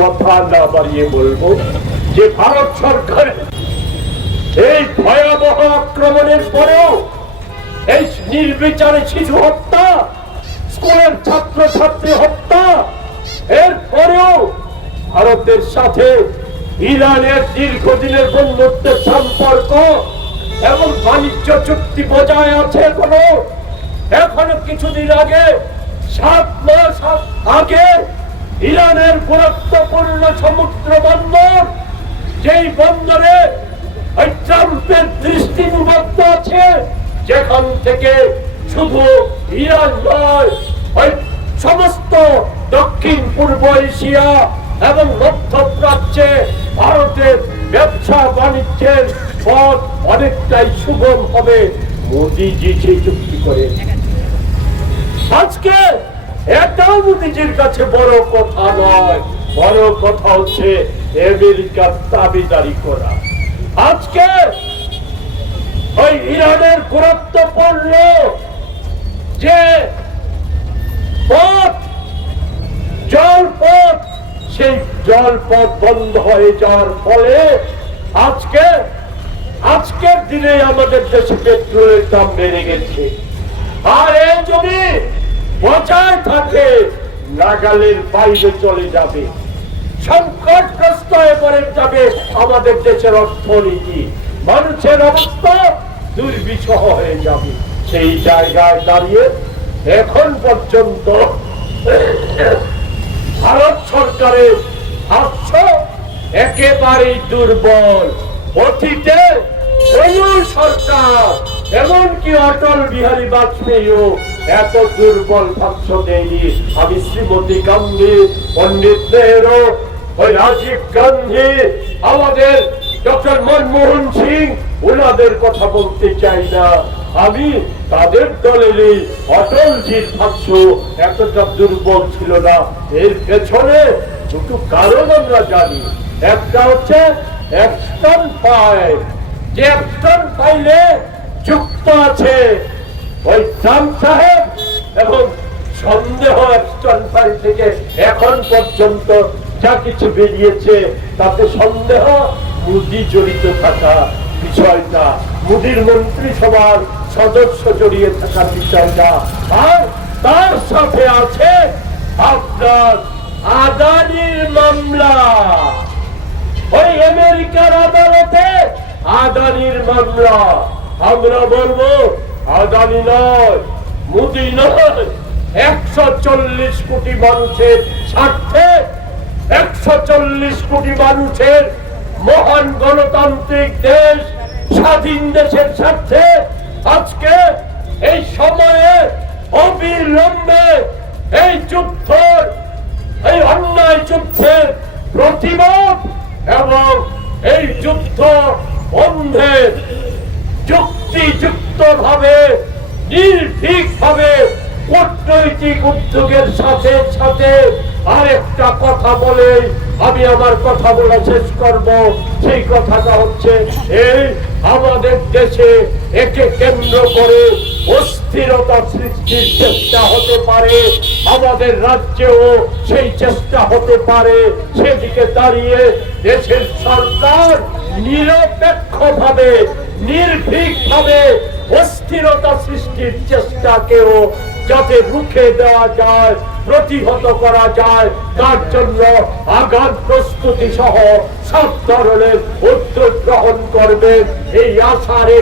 কথা না বাড়িয়ে বলবো যে ভারত সরকারের এই ভয়াবহ আক্রমণের পরেও এই নির্বিচারে শিশু হত্যা, স্কুলের ছাত্র ছাত্রী হত্যা, এর পরেও ভারতের সাথে ইরানের দীর্ঘদিনের বন্ধুত্বের সম্পর্ক এবং বাণিজ্য চুক্তি বজায় আছে। এখনো কিছুদিন আগে 7 মাস আগে ইরানের গুরুত্বপূর্ণ সমুদ্র বন্দর, যেই বন্দরে ট্রাম্পের দৃষ্টি নিবদ্ধ আছে, যেখান থেকে শুধু ইরান নয়, সমস্ত দক্ষিণ পূর্ব এশিয়া এবং মধ্যপ্রাচ্যে ভারতের ব্যবসা বাণিজ্যের পথ অনেকটাই সুগম হবে। মোদিজি সেই চুক্তি করে। আজকে এটাও মোদিজির কাছে বড় কথা নয়, বড় কথা হচ্ছে আমেরিকার দাবিদারি করা। আজকে ওই ইরানের গুরুত্বপূর্ণ যে পথ, জলপথ, সেই জলপথ বন্ধ হয়ে যাওয়ার ফলে আজকের দিনে আমাদের দেশে পেট্রোলের দাম বেড়ে গেছে। আর এই যদি বজায় থাকে নাগালের বাইরে চলে যাবে, সংকটগ্রস্ত হয়ে পড়ে যাবে আমাদের দেশের অর্থনীতি, মানুষের অবস্থা দুর্বিষহ হয়ে যাবে। সেই জায়গায় দাঁড়িয়ে এখন পর্যন্ত ভারত সরকারের ভাষ্য একেবারেই দুর্বল। অতীতে কোন সরকার, এমনকি অটল বিহারী বাজপেয়ীও এত দুর্বল ভাষ্য দেয়নি। আমি শ্রীমতী গান্ধী, পণ্ডিত নেহরু, ওই রাজীব গান্ধী, আমাদের ডক্টর মনমোহন সিং, ওনাদের কথা বলতে চাই না। আমি তাদের দলেরই অটলজির ভাষ্য এতটা দুর্বল ছিল না। এর পেছনে দুটো কারণ আমরা জানি। একটা হচ্ছে অ্যাকশন ফাইল, যে অ্যাকশন ফাইলে যুক্ত আছে ওই ট্রাম্প সাহেব, এবং সন্দেহ অ্যাকশন ফাইল থেকে এখন পর্যন্ত যা কিছু বেরিয়েছে তাতে সন্দেহ মোদি জড়িত থাকা বিষয়টা, মোদির মন্ত্রিসভার সদস্য জড়িয়ে থাকার বিষয়টা। আর তার সাথে আছে আপনার আদানির মামলা। ওই আমেরিকার আদালতে আদানির মামলা। আমরা বলবো আদানি নয়, মোদি নয়, 140 কোটি মানুষের স্বার্থে, 140 কোটি মানুষের মহান গণতান্ত্রিক দেশ, স্বাধীন দেশের স্বার্থে আজকে এই সময়ে অবিলম্বে এই যুদ্ধের, এই অন্যায় যুদ্ধের প্রতিবাদ এবং এই যুদ্ধ বন্ধে যুক্তিযুক্ত ভাবে, নির্ভীক ভাবে কূটনৈতিক উদ্যোগের সাথে সাথে আরেকটা কথা বলে আমি আমার কথা বলা শেষ করব। সেই কথাটা হচ্ছে এই আমাদের দেশে একে কেন্দ্র করে অস্থিরতা সৃষ্টির চেষ্টা হতে পারে, আমাদের রাজ্যেও সেই চেষ্টা হতে পারে। সেদিকে দাঁড়িয়ে দেশের সরকার নিরপেক্ষভাবে, নির্ভীকভাবে অস্থিরতা সৃষ্টির চেষ্টাকেও যাতে রুখে দেওয়া যায়, প্রতিহত করা যায়, তার জন্য আগাম প্রস্তুতি সহ সব ধরনের উদ্যোগ গ্রহণ করবে এই আশারে